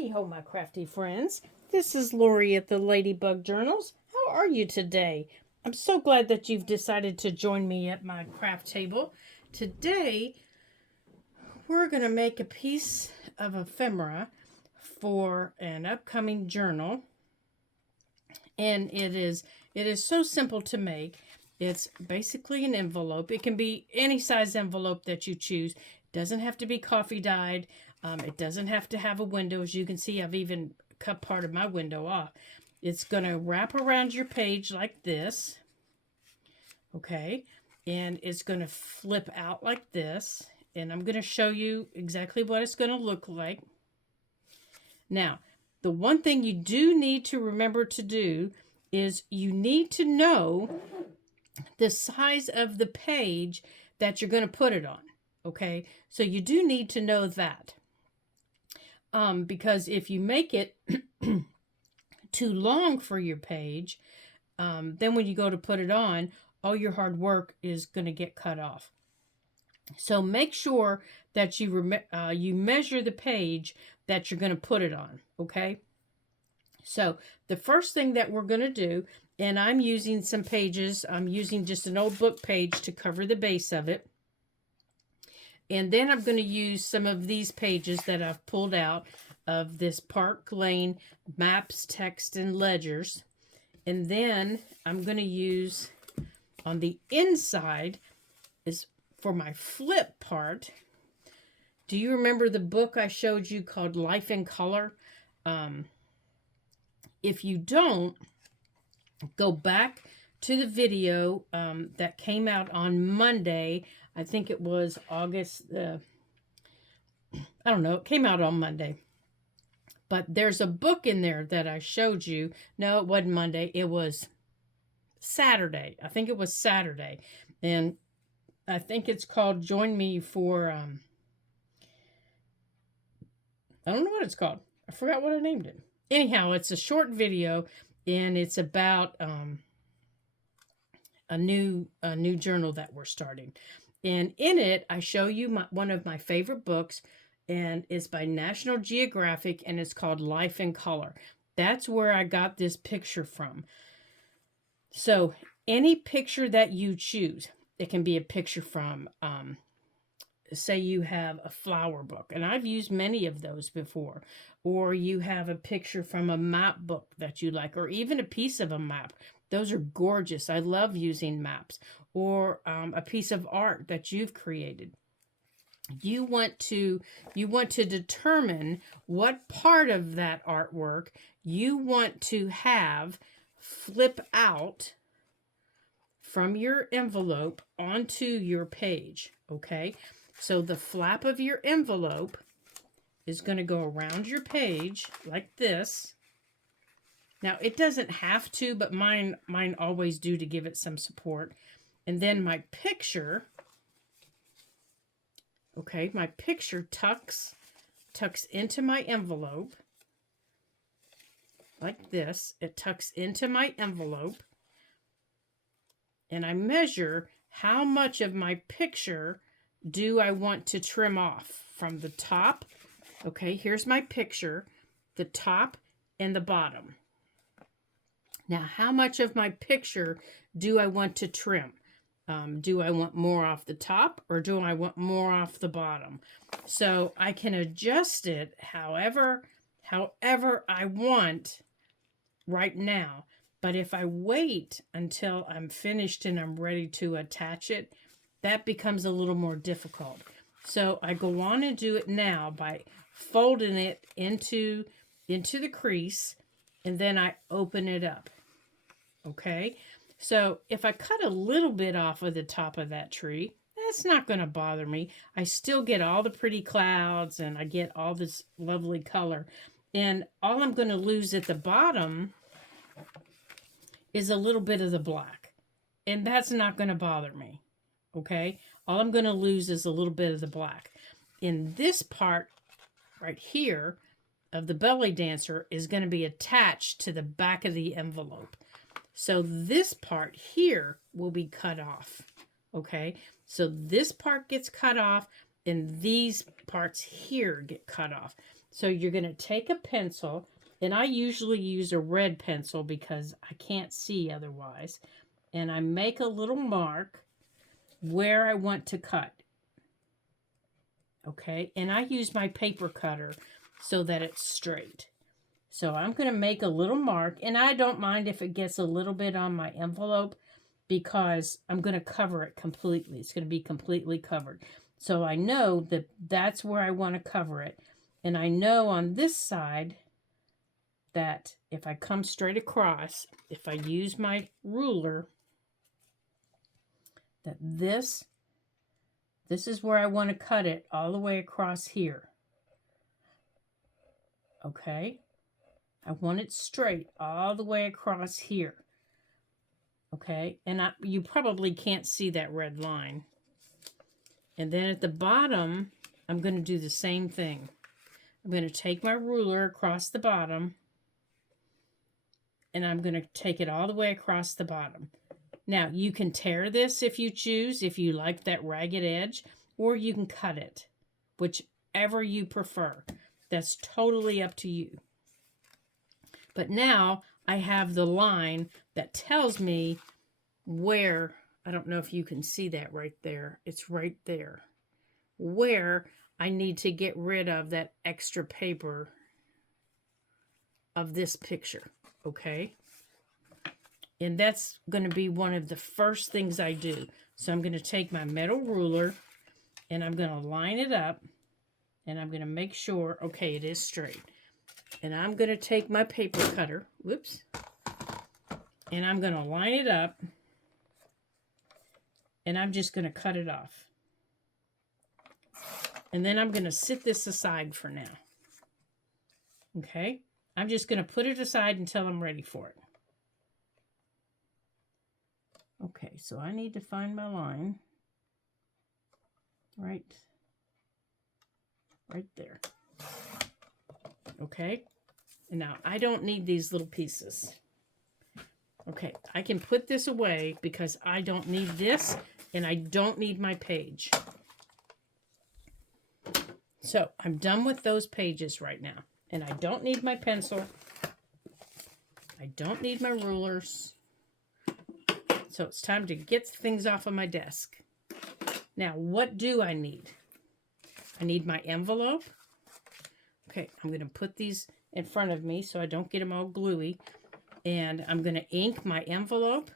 Howdy ho, my crafty friends. This is Lori at the Ladybug Journals. How are you today? I'm so glad that you've decided to join me at my craft table. Today, we're going to make a piece of ephemera for an upcoming journal. And it is so simple to make. It's basically an envelope. It can be any size envelope that you choose. It doesn't have to be coffee dyed. It doesn't have to have a window. As you can see, I've even cut part of my window off. It's going to wrap around your page like this. Okay. And it's going to flip out like this. And I'm going to show you exactly what it's going to look like. Now, the one thing you do need to remember to do is you need to know the size of the page that you're going to put it on. Okay. So you do need to know that. Because if you make it too long for your page, then when you go to put it on, all your hard work is going to get cut off. So make sure that you measure the page that you're going to put it on, okay? So the first thing that we're going to do, and I'm using some pages, I'm using just an old book page to cover the base of it. And then I'm going to use some of these pages that I've pulled out of this Park Lane Maps, Text, and Ledgers. And then I'm going to use on the inside is for my flip part. Do you remember the book I showed you called Life in Color? If you don't, go back to the video that came out on Monday. I think it was August, I don't know, it came out on Monday. But there's a book in there that I showed you. No, it wasn't Monday. It was Saturday. I think it was Saturday. And I think it's called Join Me for, I don't know what it's called. I forgot what I named it. Anyhow, it's a short video, and it's about a new journal that we're starting. And in it, I show you one of my favorite books, and it's by National Geographic, and it's called Life in Color. That's where I got this picture from. So any picture that you choose, it can be a picture from, say you have a flower book, and I've used many of those before, or you have a picture from a map book that you like, or even a piece of a map. Those are gorgeous. I love using maps, or a piece of art that you've created. You want to determine what part of that artwork you want to have flip out from your envelope onto your page, okay? So the flap of your envelope is going to go around your page like this. Now, it doesn't have to, but mine always do to give it some support. And then my picture, okay, my picture tucks into my envelope like this. It tucks into my envelope. And I measure how much of my picture do I want to trim off from the top. Okay, here's my picture, the top and the bottom. Now, how much of my picture do I want to trim? Do I want more off the top, or do I want more off the bottom? So I can adjust it however I want right now. But if I wait until I'm finished and I'm ready to attach it, that becomes a little more difficult. So I go on and do it now by folding it into the crease, and then I open it up. Okay, so if I cut a little bit off of the top of that tree, that's not going to bother me. I still get all the pretty clouds, and I get all this lovely color. And all I'm going to lose at the bottom is a little bit of the black. And that's not going to bother me. Okay, all I'm going to lose is a little bit of the black. In this part right here of the belly dancer is going to be attached to the back of the envelope. So this part here will be cut off. Okay, so this part gets cut off, and these parts here get cut off. So you're going to take a pencil, and I usually use a red pencil because I can't see otherwise. And I make a little mark where I want to cut. Okay, and I use my paper cutter so that it's straight. So I'm going to make a little mark, and I don't mind if it gets a little bit on my envelope because I'm going to cover it completely. It's going to be completely covered. So I know that that's where I want to cover it. And I know on this side that if I come straight across, if I use my ruler, that this is where I want to cut it all the way across here. Okay? I want it straight all the way across here. Okay? And you probably can't see that red line. And then at the bottom, I'm going to do the same thing. I'm going to take my ruler across the bottom, and I'm going to take it all the way across the bottom. Now, you can tear this if you choose, if you like that ragged edge, or you can cut it, whichever you prefer. That's totally up to you. But now I have the line that tells me where, I don't know if you can see that right there. It's right there. Where I need to get rid of that extra paper of this picture, okay? And that's going to be one of the first things I do. So I'm going to take my metal ruler and I'm going to line it up, and I'm going to make sure, okay, it is straight. And I'm going to take my paper cutter, whoops, and I'm going to line it up, and I'm just going to cut it off. And then I'm going to sit this aside for now. Okay? I'm just going to put it aside until I'm ready for it. Okay, so I need to find my line. Right there. Okay? And now I don't need these little pieces. Okay, I can put this away because I don't need this and I don't need my page. So I'm done with those pages right now. And I don't need my pencil. I don't need my rulers. So it's time to get things off of my desk. Now, what do I need? I need my envelope. Okay, I'm going to put these in front of me so I don't get them all gluey. And I'm going to ink my envelope.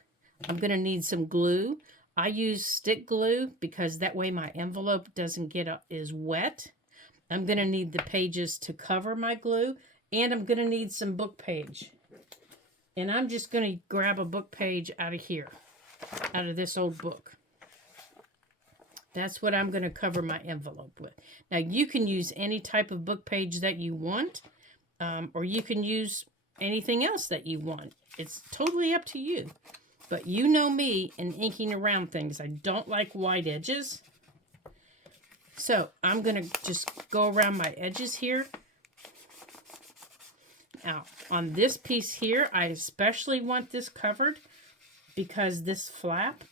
I'm going to need some glue. I use stick glue because that way my envelope doesn't get as wet. I'm going to need the pages to cover my glue. And I'm going to need some book page. And I'm just going to grab a book page out of here. Out of this old book. That's what I'm going to cover my envelope with. Now, you can use any type of book page that you want, or you can use anything else that you want. It's totally up to you. But you know me in inking around things. I don't like white edges. So, I'm going to just go around my edges here. Now, on this piece here, I especially want this covered because this flap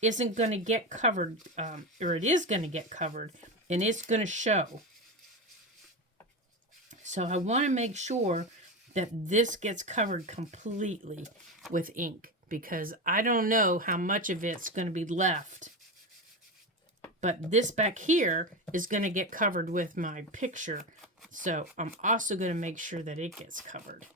isn't going to get covered, or it is going to get covered, and it's going to show. So I want to make sure that this gets covered completely with ink, because I don't know how much of it's going to be left. But this back here is going to get covered with my picture, so I'm also going to make sure that it gets covered.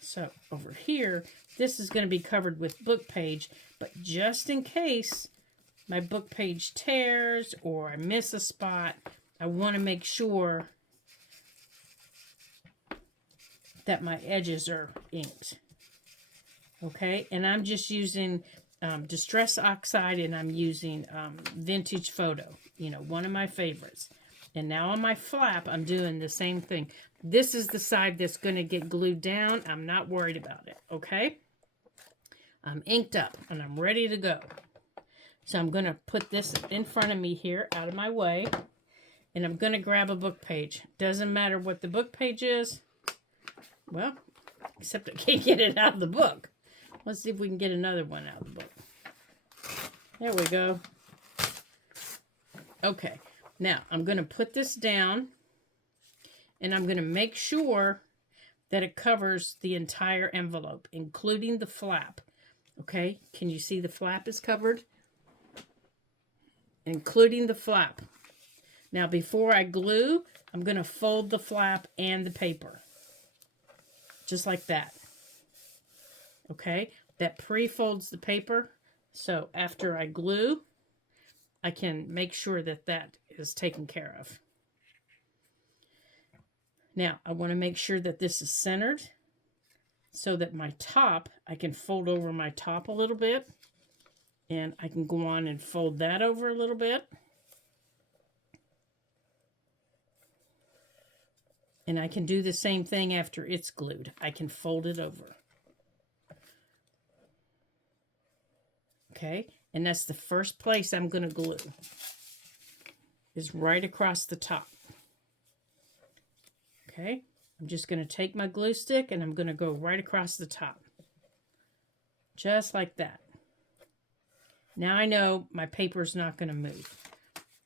So over here, this is going to be covered with book page, but just in case my book page tears or I miss a spot, I want to make sure that my edges are inked. Okay, and I'm just using Distress Oxide, and I'm using Vintage Photo, one of my favorites. And now on my flap, I'm doing the same thing. This is the side that's going to get glued down. I'm not worried about it, okay? I'm inked up, and I'm ready to go. So I'm going to put this in front of me here, out of my way, and I'm going to grab a book page. Doesn't matter what the book page is. Well, except I can't get it out of the book. Let's see if we can get another one out of the book. There we go. Okay. Now, I'm going to put this down, and I'm going to make sure that it covers the entire envelope, including the flap. Okay, can you see the flap is covered? Including the flap. Now, before I glue, I'm going to fold the flap and the paper. Just like that. Okay, that pre-folds the paper. So after I glue, I can make sure that that is taken care of. Now, I want to make sure that this is centered so that my top, I can fold over my top a little bit. And I can go on and fold that over a little bit. And I can do the same thing after it's glued. I can fold it over. Okay, and that's the first place I'm going to glue. Is right across the top. Okay, I'm just going to take my glue stick and I'm going to go right across the top. Just like that. Now I know my paper's not going to move.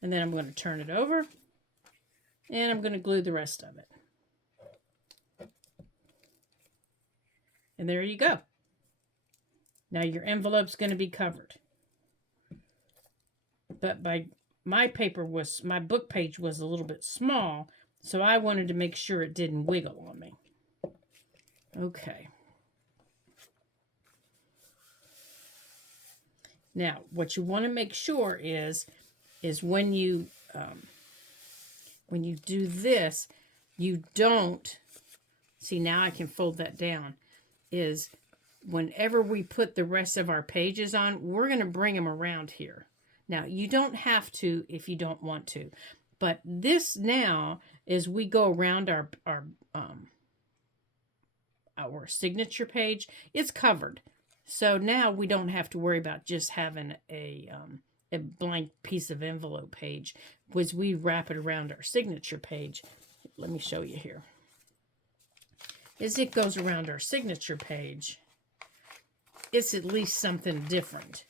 And then I'm going to turn it over and I'm going to glue the rest of it. And there you go. Now your envelope's going to be covered. But my book page was a little bit small, so I wanted to make sure it didn't wiggle on me. Okay. Now, what you want to make sure is when you do this, you don't, see now I can fold that down, is whenever we put the rest of our pages on, we're going to bring them around here. Now, you don't have to if you don't want to, but this now is we go around our signature page, it's covered. So now we don't have to worry about just having a blank piece of envelope page. As we wrap it around our signature page, let me show you here. As it goes around our signature page, it's at least something different.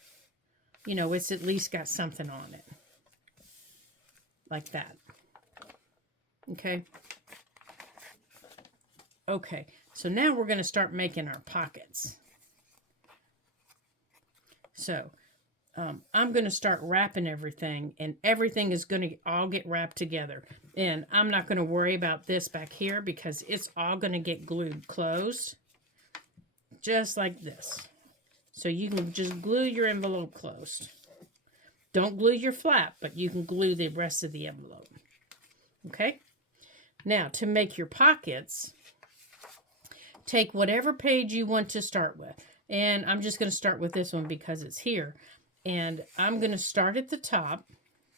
You know, it's at least got something on it. Like that. Okay? Okay, so now we're going to start making our pockets. So, I'm going to start wrapping everything, and everything is going to all get wrapped together. And I'm not going to worry about this back here because it's all going to get glued closed. Just like this. So you can just glue your envelope closed. Don't glue your flap, but you can glue the rest of the envelope. Okay? Now, to make your pockets, take whatever page you want to start with. And I'm just going to start with this one because it's here. And I'm going to start at the top.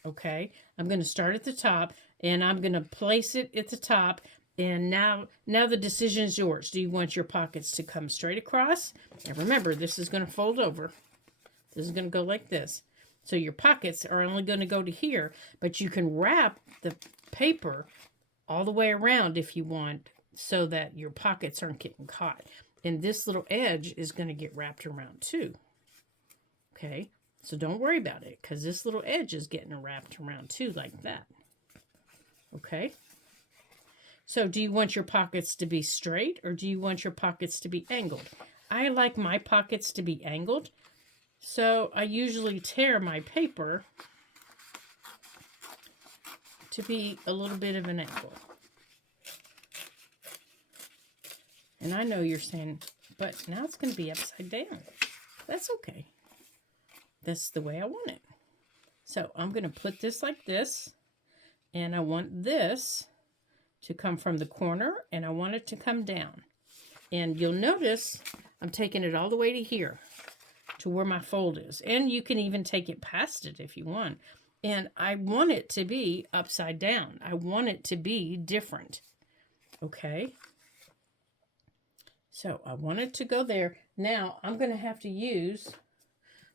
Okay? I'm going to start at the top, and I'm going to place it at the top. And now the decision is yours. Do you want your pockets to come straight across? And remember, this is going to fold over. This is going to go like this. So your pockets are only going to go to here, but you can wrap the paper all the way around if you want so that your pockets aren't getting caught. And this little edge is going to get wrapped around too. Okay, so don't worry about it because this little edge is getting wrapped around too like that. Okay. So do you want your pockets to be straight or do you want your pockets to be angled? I like my pockets to be angled. So I usually tear my paper to be a little bit of an angle. And I know you're saying, but now it's going to be upside down. That's okay. That's the way I want it. So I'm going to put this like this. And I want this to come from the corner, and I want it to come down. And you'll notice I'm taking it all the way to here, to where my fold is. And you can even take it past it if you want. And I want it to be upside down. I want it to be different. Okay? So I want it to go there. Now I'm going to have to use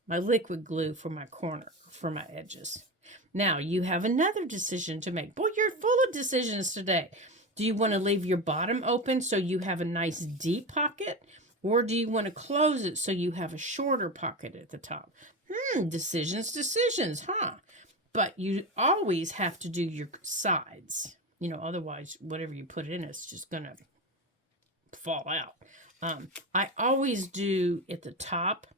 my liquid glue for my corner, for my edges. Now, you have another decision to make. Boy, you're full of decisions today. Do you want to leave your bottom open so you have a nice deep pocket? Or do you want to close it so you have a shorter pocket at the top? Decisions, huh? But you always have to do your sides. You know, otherwise, whatever you put in, it's just going to fall out. I always do at the top.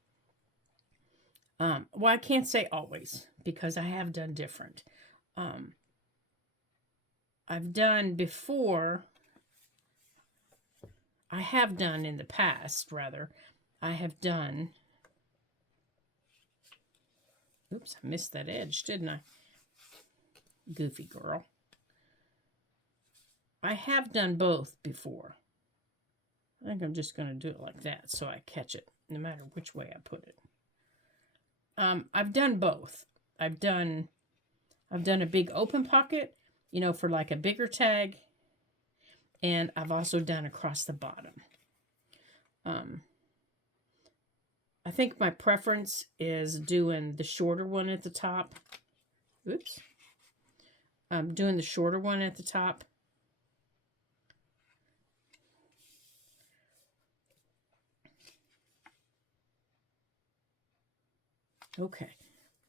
Well, I can't say always because I have done different. I've done before. I have done in the past, rather. I have done. Oops, I missed that edge, didn't I? Goofy girl. I have done both before. I think I'm just going to do it like that so I catch it, no matter which way I put it. I've done both. I've done a big open pocket, you know, for like a bigger tag, and I've also done across the bottom. I think my preference is doing the shorter one at the top. Oops. Doing the shorter one at the top. Okay.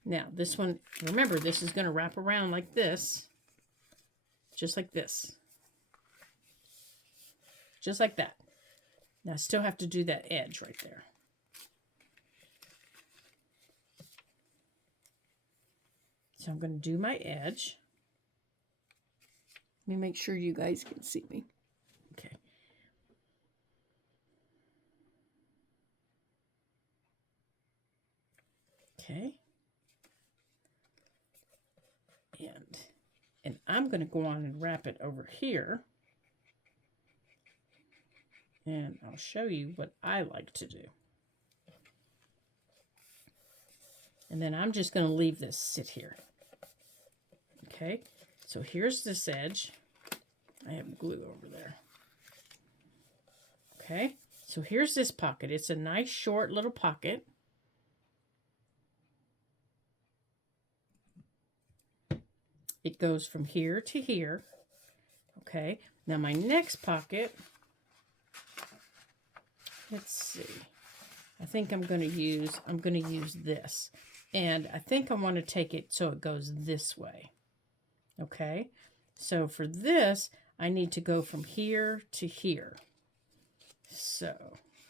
Now, this one, remember, this is going to wrap around like this. Just like this. Just like that. Now, I still have to do that edge right there. So I'm going to do my edge. Let me make sure you guys can see me. Okay. Okay. And I'm going to go on and wrap it over here. And I'll show you what I like to do. And then I'm just going to leave this sit here. Okay, so here's this edge. I have glue over there. Okay, so here's this pocket. It's a nice short little pocket. It goes from here to here. Okay, now my next pocket, let's see. I think I'm going to use this. And I think I want to take it so it goes this way. Okay, so for this, I need to go from here to here. So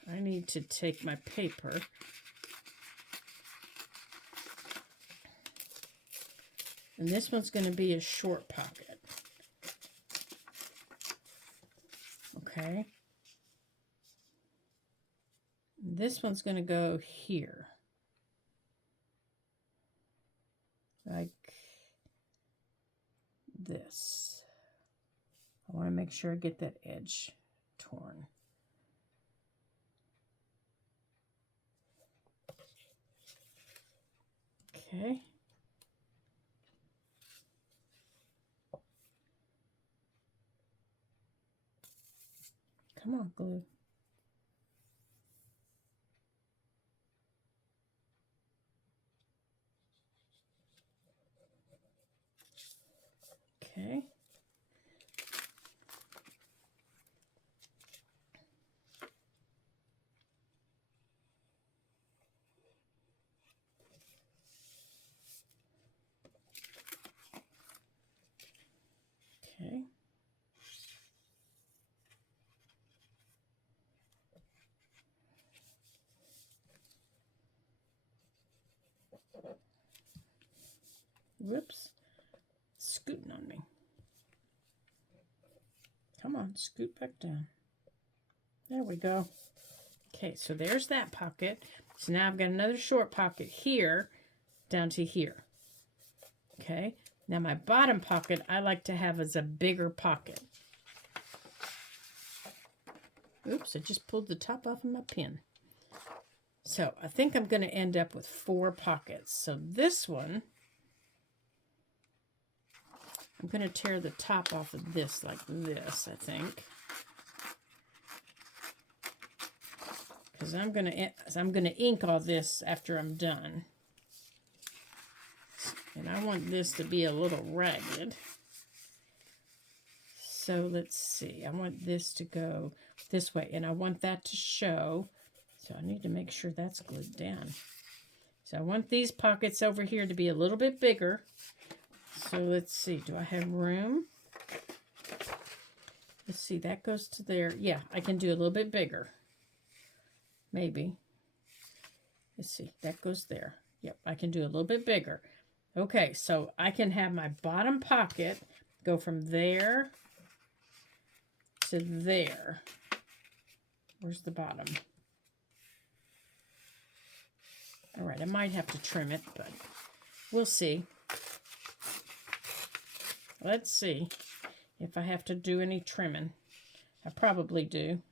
I need to take my paper. And this one's going to be a short pocket. Okay. This one's going to go here. Like this. I want to make sure I get that edge torn. Okay. Come on, glue. Okay. Okay. Whoops. Scooting on me. Come on, scoot back down. There we go. Okay, so there's that pocket. So now I've got another short pocket here down to here. Okay, now my bottom pocket I like to have as a bigger pocket. Oops, I just pulled the top off of my pin. So I think I'm going to end up with 4 pockets. So this one, I'm going to tear the top off of this like this, I think. Because I'm going to ink all this after I'm done. And I want this to be a little ragged. So let's see. I want this to go this way. And I want that to show. So I need to make sure that's glued down. So I want these pockets over here to be a little bit bigger. So let's see, do I have room? Let's see, that goes to there. Yeah, I can do a little bit bigger. Maybe. Let's see, that goes there. Yep, I can do a little bit bigger. Okay, so I can have my bottom pocket go from there to there. Where's the bottom? All right, I might have to trim it, but we'll see. Let's see if I have to do any trimming. I probably do.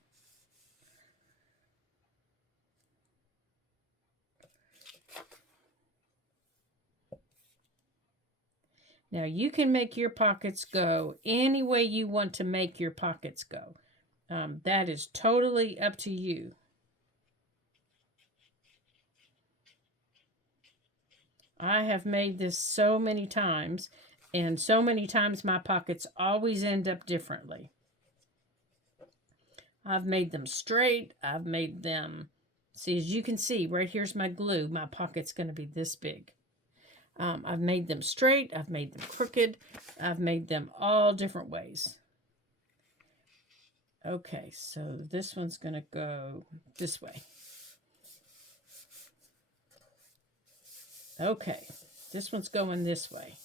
Now, you can make your pockets go any way you want to make your pockets go. That is totally up to you. I have made this so many times, and so many times my pockets always end up differently. I've made them straight. I've made them, see, as you can see, right here's my glue. My pocket's going to be this big. I've made them straight. I've made them crooked. I've made them all different ways. Okay, so this one's going to go this way. Okay, this one's going this way.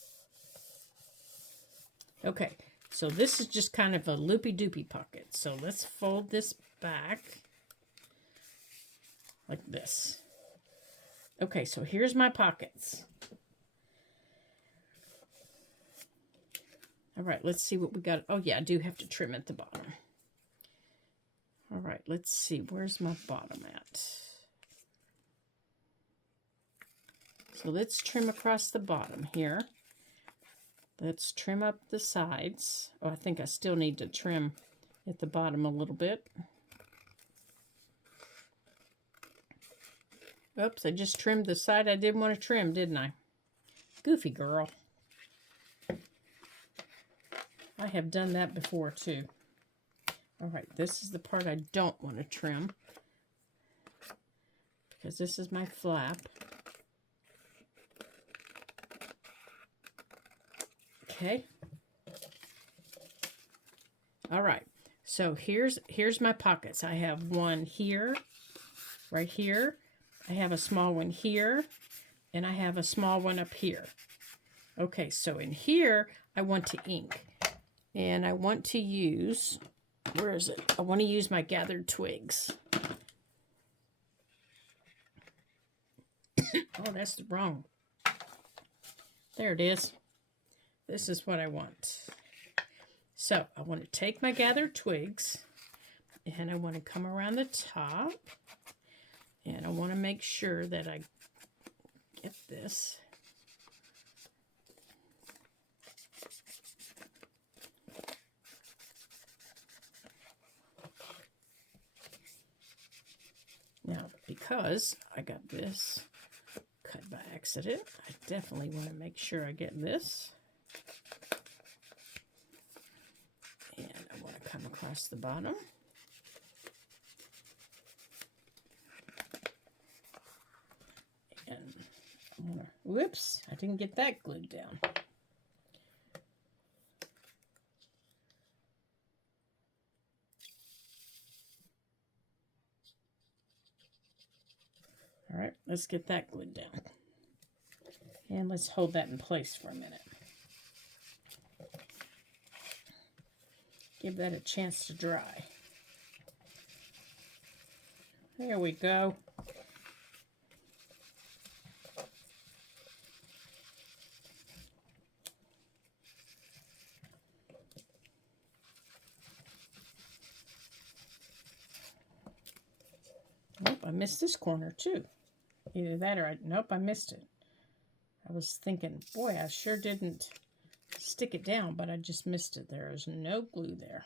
Okay, so this is just kind of a loopy-doopy pocket. So let's fold this back like this. Okay, so here's my pockets. All right, let's see what we got. Oh, yeah, I do have to trim at the bottom. All right, let's see. Where's my bottom at? So let's trim across the bottom here. Let's trim up the sides. Oh, I think I still need to trim at the bottom a little bit. Oops, I just trimmed the side I didn't want to trim, didn't I? Goofy girl. I have done that before too. All right, this is the part I don't want to trim because this is my flap. Okay. All right. So here's my pockets. I have one here, right here. I have a small one here, and I have a small one up here. Okay, so in here, I want to ink. And I want to use, where is it? I want to use my gathered twigs. Oh, that's the wrong. There it is. This is what I want. So I want to take my gathered twigs and I want to come around the top and I want to make sure that I get this. Now, because I got this cut by accident, I definitely want to make sure I get this. And I want to come across the bottom. And I want to, whoops, I didn't get that glued down. All right, let's get that glued down. And let's hold that in place for a minute. Give that a chance to dry. There we go. Nope, I missed this corner too. Either that or nope, I missed it. I was thinking, boy, I sure didn't stick it down, but I just missed it. There is no glue there.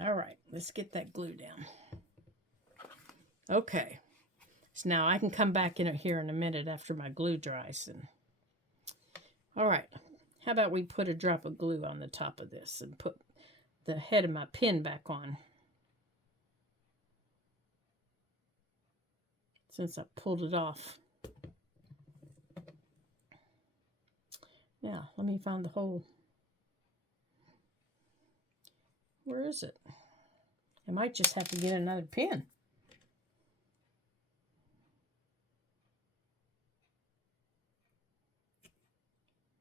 All right, let's get that glue down. Okay, so now I can come back in here in a minute after my glue dries. And all right, how about we put a drop of glue on the top of this and put the head of my pin back on. Since I pulled it off Yeah, let me find the hole. Where is it? I might just have to get another pen.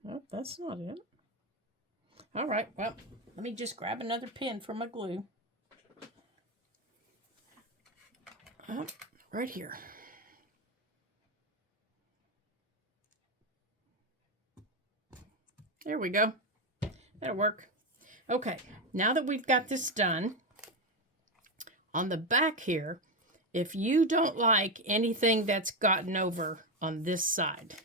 Oh, that's not it. All right, well, let me just grab another pen for my glue. Oh, right here. There we go. That'll work. Okay, now that we've got this done, on the back here, if you don't like anything that's gotten over on this side,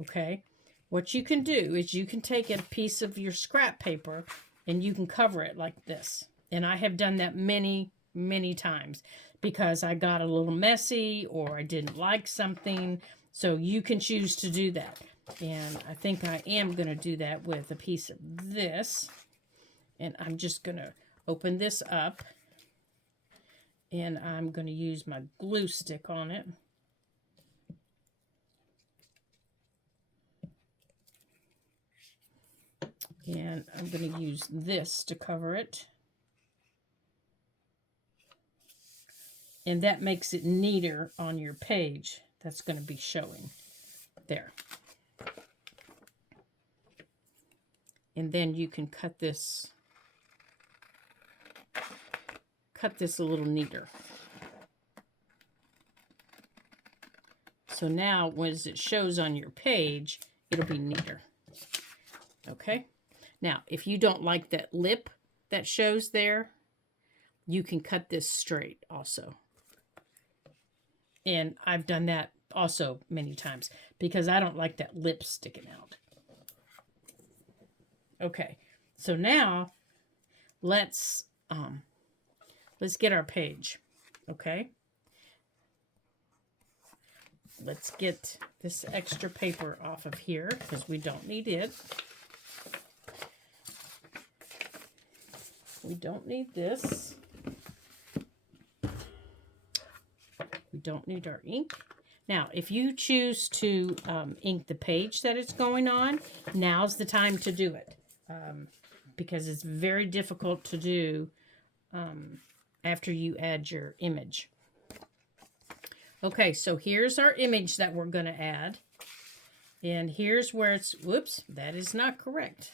okay, what you can do is you can take a piece of your scrap paper and you can cover it like this. And I have done that many, many times because I got a little messy or I didn't like something. So you can choose to do that. And I think I am going to do that with a piece of this. And I'm just going to open this up. And I'm going to use my glue stick on it. And I'm going to use this to cover it. And that makes it neater on your page. That's going to be showing there. And then you can cut this a little neater. So now, as it shows on your page, it'll be neater. Okay? Now, if you don't like that lip that shows there, you can cut this straight also. And I've done that also many times because I don't like that lip sticking out. Okay, so now let's get our page. Okay, let's get this extra paper off of here because we don't need it. We don't need this. We don't need our ink. Now, if you choose to ink the page that it's going on, now's the time to do it. Because it's very difficult to do after you add your image. Okay, so here's our image that we're going to add. And here's where it's, whoops, that is not correct.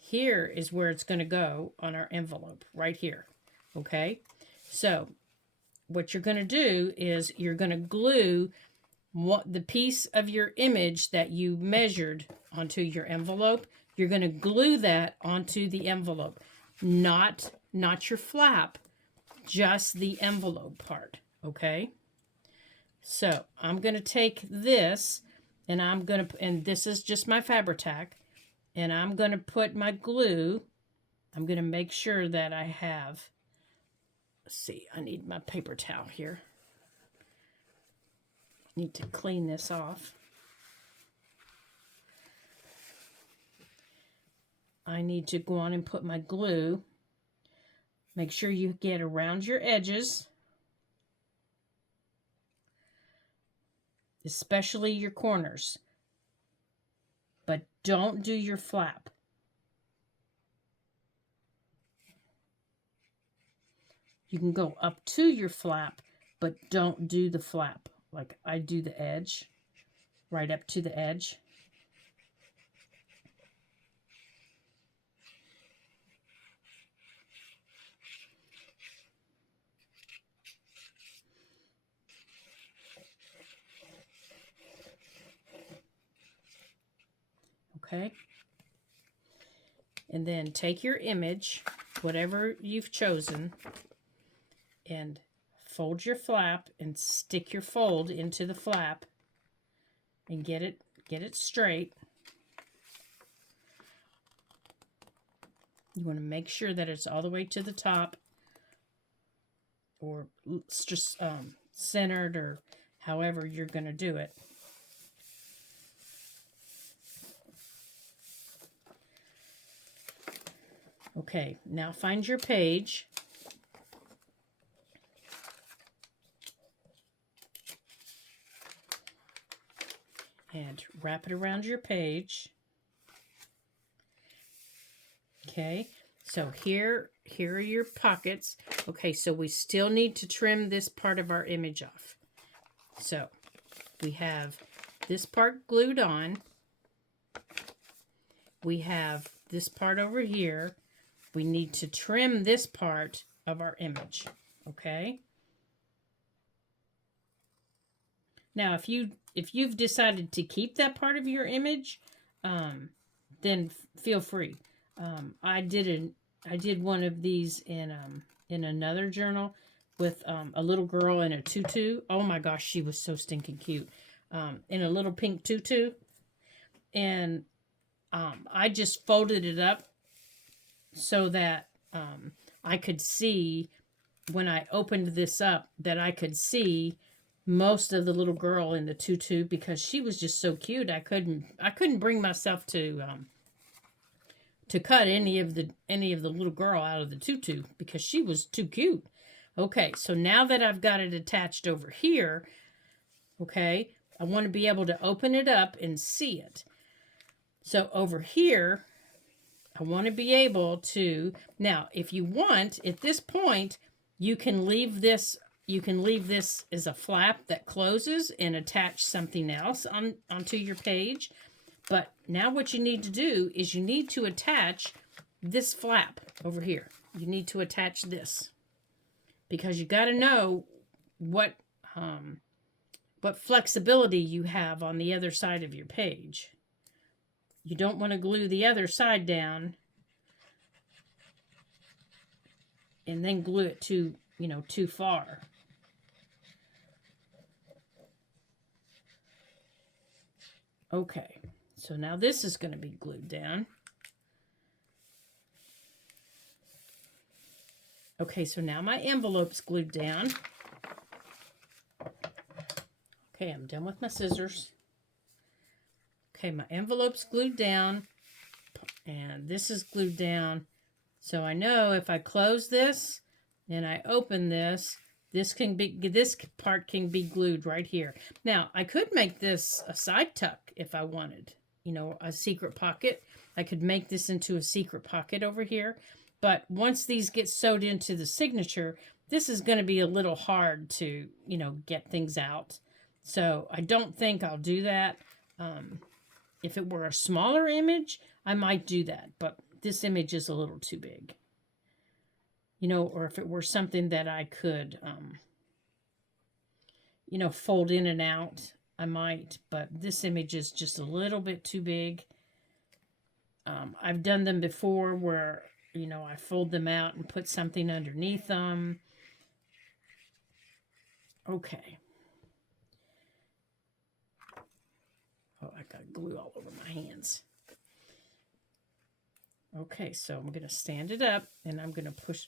Here is where it's going to go on our envelope, right here. Okay, so what you're going to do is you're going to glue the piece of your image that you measured onto your envelope. You're going to glue that onto the envelope, not your flap, just the envelope part, okay? So I'm going to take this, and and this is just my Fabri-Tac, and I'm going to put my glue. I'm going to make sure that I have, let's see, I need my paper towel here. Need to clean this off. I need to go on and put my glue. Make sure you get around your edges, especially your corners. But don't do your flap. You can go up to your flap, but don't do the flap. Like I do the edge, right up to the edge. Okay. And then take your image, whatever you've chosen, and fold your flap and stick your fold into the flap and get it straight. You want to make sure that it's all the way to the top, or it's just centered, or however you're going to do it. Okay, now find your page. and wrap it around your page. Okay, so here are your pockets. Okay, so we still need to trim this part of our image off. So we have this part glued on. We have this part over here. We need to trim this part of our image. Okay. Now, if you've decided to keep that part of your image, then feel free. I did one of these in another journal with a little girl in a tutu. Oh my gosh, she was so stinking cute. In a little pink tutu, and I just folded it up so that I could see, when I opened this up, that I could see most of the little girl in the tutu, because she was just so cute. I couldn't bring myself to cut any of the little girl out of the tutu because she was too cute. Okay, so now that I've got it attached over here, okay, I want to be able to open it up and see it. So over here, I want to be able to, now if you want, at this point, you can leave this as a flap that closes and attach something else onto your page. But now what you need to do is you need to attach this flap over here. You need to attach this, because you got to know what flexibility you have on the other side of your page. You don't want to glue the other side down and then glue it too far. Okay, so now this is going to be glued down. Okay, so now my envelope's glued down. Okay, I'm done with my scissors. Okay, my envelope's glued down, and this is glued down. So I know if I close this and I open this, this part can be glued right here. Now, I could make this a side tuck if I wanted, a secret pocket. I could make this into a secret pocket over here. But once these get sewed into the signature, this is going to be a little hard to, get things out. So I don't think I'll do that. If it were a smaller image, I might do that. But this image is a little too big. Or if it were something that I could, fold in and out, I might. But this image is just a little bit too big. I've done them before where, I fold them out and put something underneath them. Okay. Oh, I got glue all over my hands. Okay, so I'm going to stand it up and I'm going to push,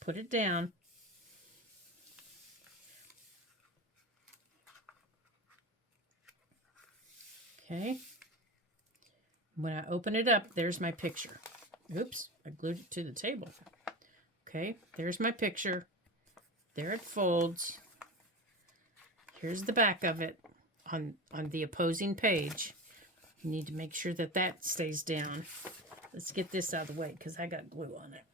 put it down. Okay. When I open it up, there's my picture. Oops, I glued it to the table. Okay, there's my picture. There it folds. Here's the back of it on the opposing page. You need to make sure that that stays down. Let's get this out of the way because I got glue on it.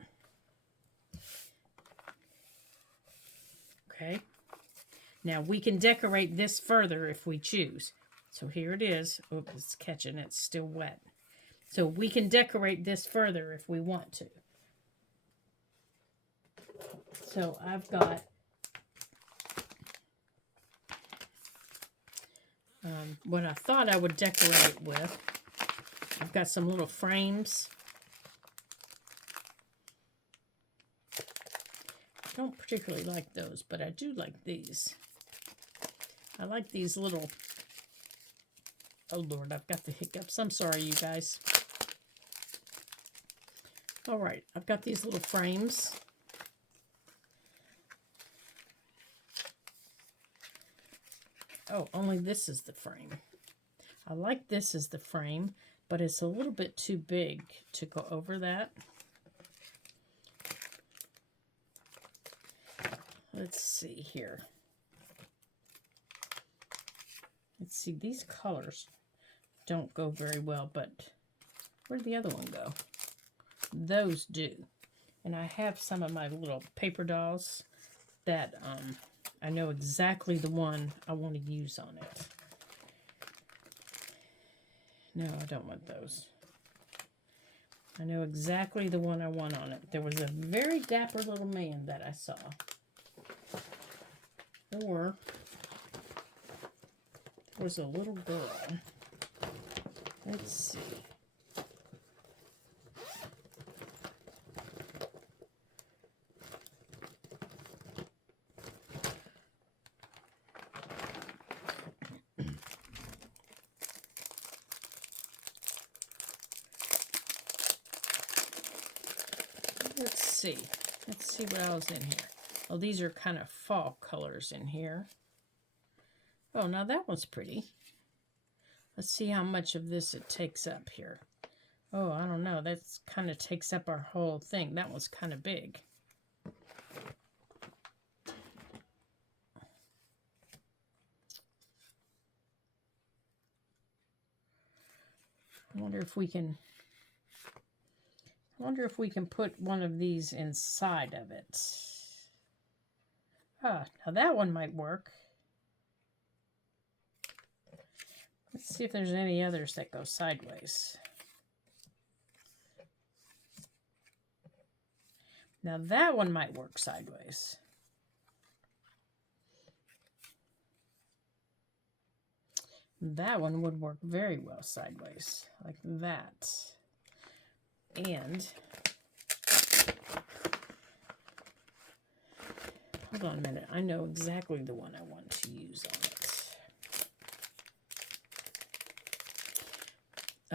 Okay. Now we can decorate this further if we choose. So here it is. Oh, it's catching. It's still wet. So we can decorate this further if we want to. So I've got what I thought I would decorate with. I've got some little frames. I don't particularly like those, but I do like these. I like these little... Oh, Lord, I've got the hiccups. I'm sorry, you guys. All right, I've got these little frames. Oh, only this is the frame. I like this as the frame, but it's a little bit too big to go over that. Let's see here. Let's see, these colors don't go very well, but where'd the other one go? Those do. And I have some of my little paper dolls that I know exactly the one I want to use on it. No, I don't want those. I know exactly the one I want on it. There was a very dapper little man that I saw. Or there was a little girl. Let's see. Let's see what else in here. Oh, these are kind of fall colors in here. Oh, now that one's pretty. Let's see how much of this it takes up here. Oh, I don't know. That kind of takes up our whole thing. That one's kind of big. I wonder if we can put one of these inside of it. Ah, now that one might work. Let's see if there's any others that go sideways. Now that one might work sideways. That one would work very well sideways, like that. And hold on a minute. I know exactly the one I want to use on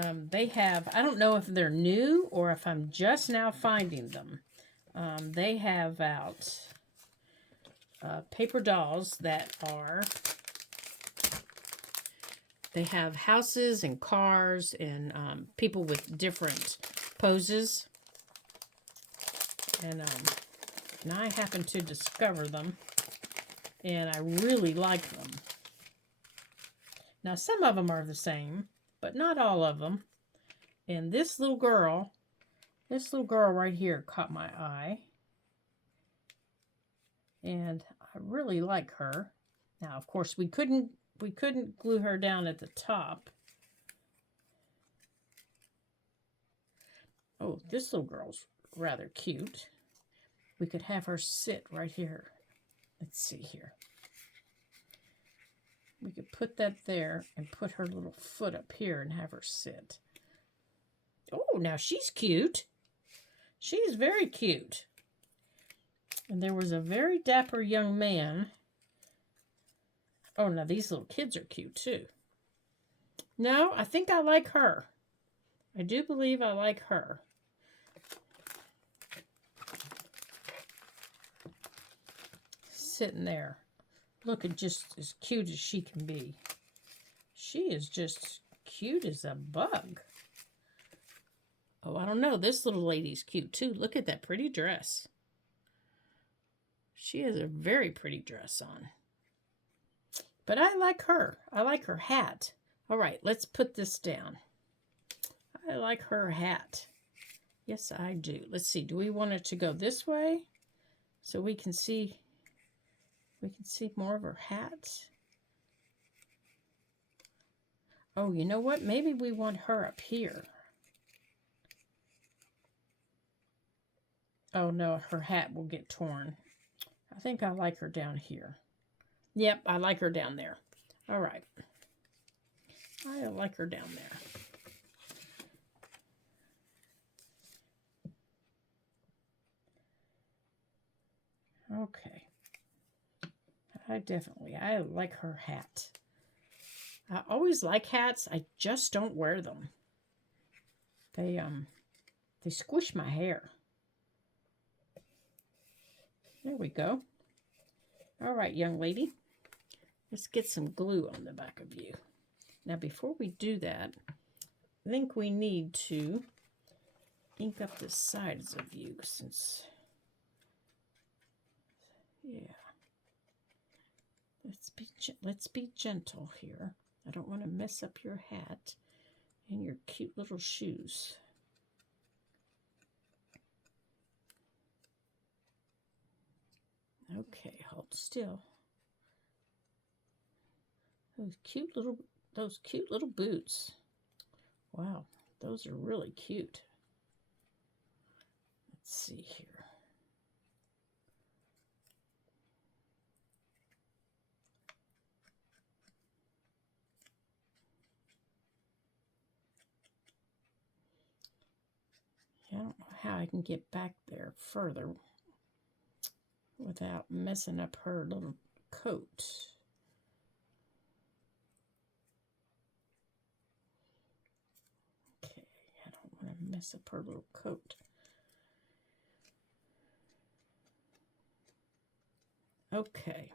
it. They have, I don't know if they're new or if I'm just now finding them. They have out paper dolls that are, they have houses and cars and people with different poses. And now I happen to discover them, and I really like them. Now, some of them are the same, but not all of them. And this little girl right here caught my eye. And I really like her. Now, of course, we couldn't glue her down at the top. Oh, this little girl's rather cute. We could have her sit right here. Let's see here. We could put that there and put her little foot up here and have her sit. Oh, now she's cute. She's very cute. And there was a very dapper young man. Oh, now these little kids are cute too. No, I think I like her. I do believe I like her. Sitting there, looking just as cute as she can be. She is just cute as a bug. Oh, I don't know. This little lady's cute too. Look at that pretty dress. She has a very pretty dress on. But I like her. I like her hat. All right, let's put this down. I like her hat. Yes, I do. Let's see. Do we want it to go this way so we can see more of her hat? Oh, you know what? Maybe we want her up here. Oh, no, her hat will get torn. I think I like her down here. Yep, I like her down there. All right. I like her down there. Okay. I like her hat. I always like hats. I just don't wear them. They squish my hair. There we go. All right, young lady. Let's get some glue on the back of you. Now, before we do that, I think we need to ink up the sides of you since, yeah. Let's be gentle here. I don't want to mess up your hat. And your cute little shoes. Okay, hold still. Those cute little boots. Wow, those are really cute. Let's see here. I don't know how I can get back there further without messing up her little coat. Okay, I don't want to mess up her little coat. Okay.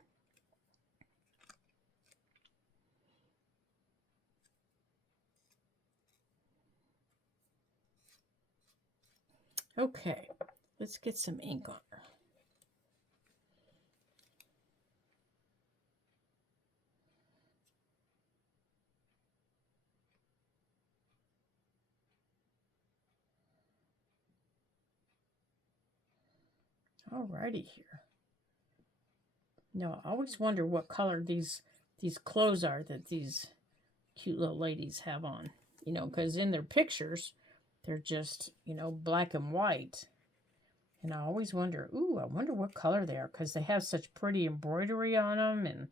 Okay, let's get some ink on her. Alrighty here. Now, I always wonder what color these clothes are that these cute little ladies have on. You know, because in their pictures, they're just, you know, black and white. And I always wonder, ooh, I wonder what color they are, because they have such pretty embroidery on them. And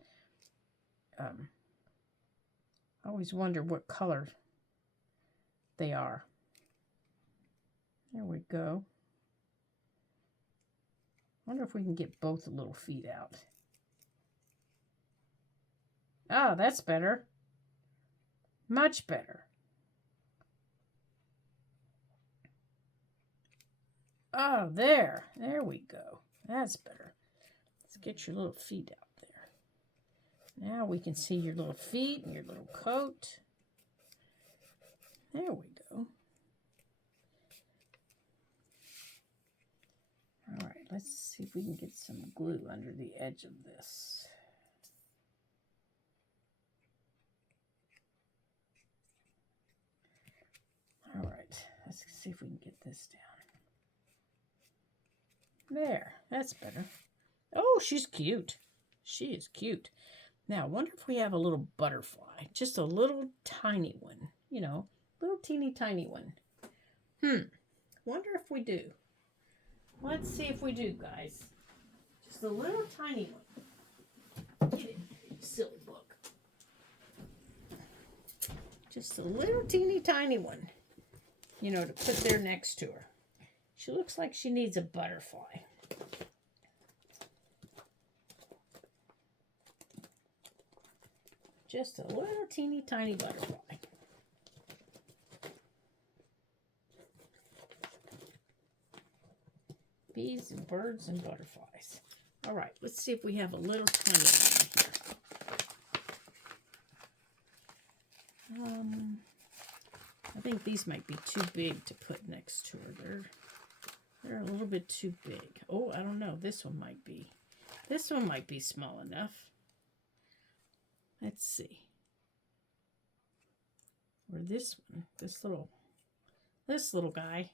I always wonder what color they are. There we go. I wonder if we can get both the little feet out. Oh, that's better. Much better. Oh, there. There we go. That's better. Let's get your little feet out there. Now we can see your little feet and your little coat. There we go. All right, let's see if we can get some glue under the edge of this. All right, let's see if we can get this down. There, that's better. Oh, she's cute. She is cute. Now, I wonder if we have a little butterfly. Just a little tiny one. You know, little teeny tiny one. Wonder if we do. Let's see if we do, guys. Just a little tiny one. Get in here, you silly book. Just a little teeny tiny one. You know, to put there next to her. She looks like she needs a butterfly. Just a little teeny tiny butterfly. Bees and birds and butterflies. All right, let's see if we have a little tiny one here. I think these might be too big to put next to her. They're a little bit too big. Oh, I don't know. This one might be. This one might be small enough. Let's see. Or this one. This little guy.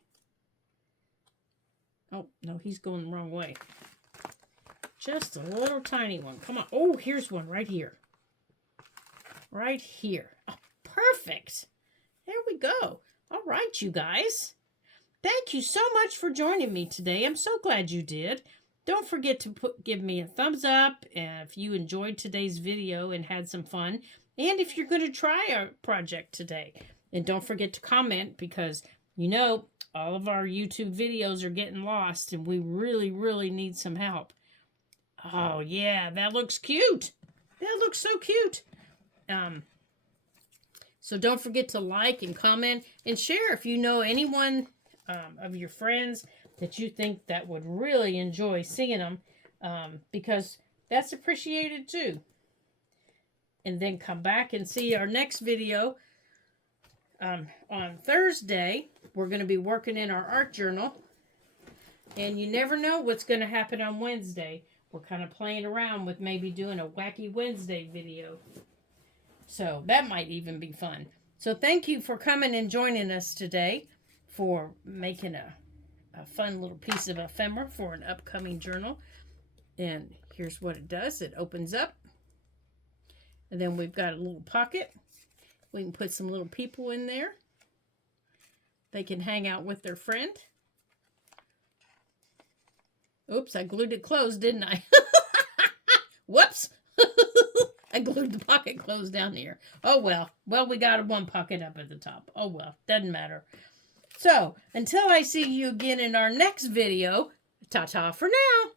Oh, no, he's going the wrong way. Just a little tiny one. Come on. Oh, here's one right here. Right here. Oh, perfect. There we go. All right, you guys. Thank you so much for joining me today. I'm so glad you did. Don't forget to give me a thumbs up if you enjoyed today's video and had some fun. And if you're going to try our project today. And don't forget to comment, because, you know, all of our YouTube videos are getting lost and we really, really need some help. Oh, yeah, that looks cute. That looks so cute. So don't forget to like and comment and share if you know anyone of your friends that you think that would really enjoy seeing them, because that's appreciated too. And then come back and see our next video on Thursday. We're going to be working in our art journal, and you never know what's going to happen on Wednesday. We're kind of playing around with maybe doing a Wacky Wednesday video. So that might even be fun. So thank you for coming and joining us today for making a fun little piece of ephemera for an upcoming journal. And here's what it does. It opens up. And then we've got a little pocket. We can put some little people in there. They can hang out with their friend. Oops, I glued it closed, didn't I? Whoops. I glued the pocket closed down here. Oh, well. Well, we got one pocket up at the top. Oh, well. Doesn't matter. So, until I see you again in our next video, ta-ta for now.